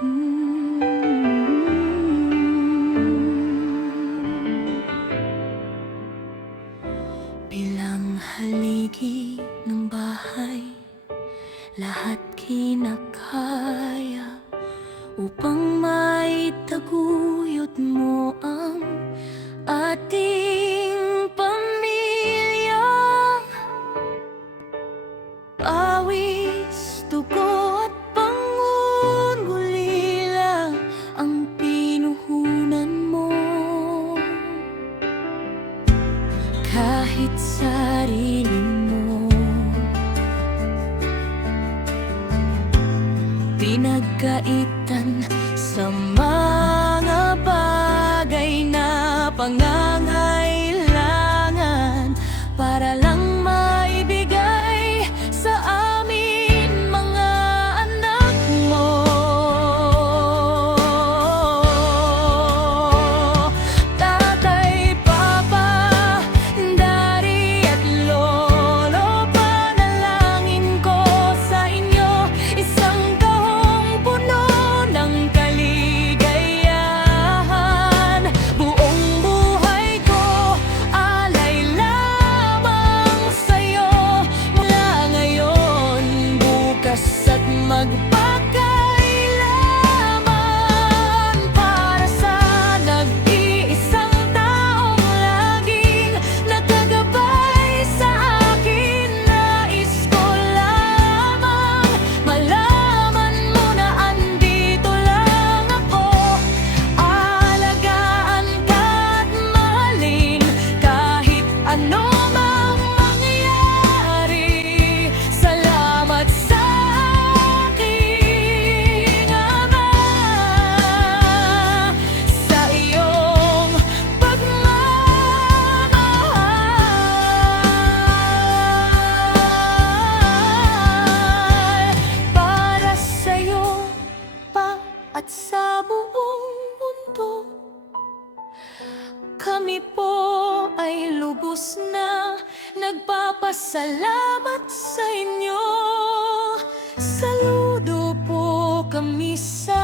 Bilang haligi ng bahay, lahat kinakaya upang maitaguyod mo ang ating pamilya. Pawis, dugo at pangungulila ang pinuhunan mo. Kahit sarili mo pinagkaitan sa mga bagay na pangangailangan para lang maibigay sa amin mga anak mo. Tatay, Papa, Dari at Lolo, panalangin ko sa inyo isang kahong puno ng kaligayahan. Buong buhay ko alay lamang sa'yo, mula ngayon, bukas at magpakailaman, para sa nag-iisang taong laging nakagabay sa akin. Nais ko lamang malaman mo na andito lang ako, alagaan ka at mahalin kahit ano mang mangyari. Salamat sa aking ama, sa iyong pagmamahal. Para sa'yo pa at sa buong mundo, kami po ay lubos na nagpapasalamat sa inyo. Saludo po kami sa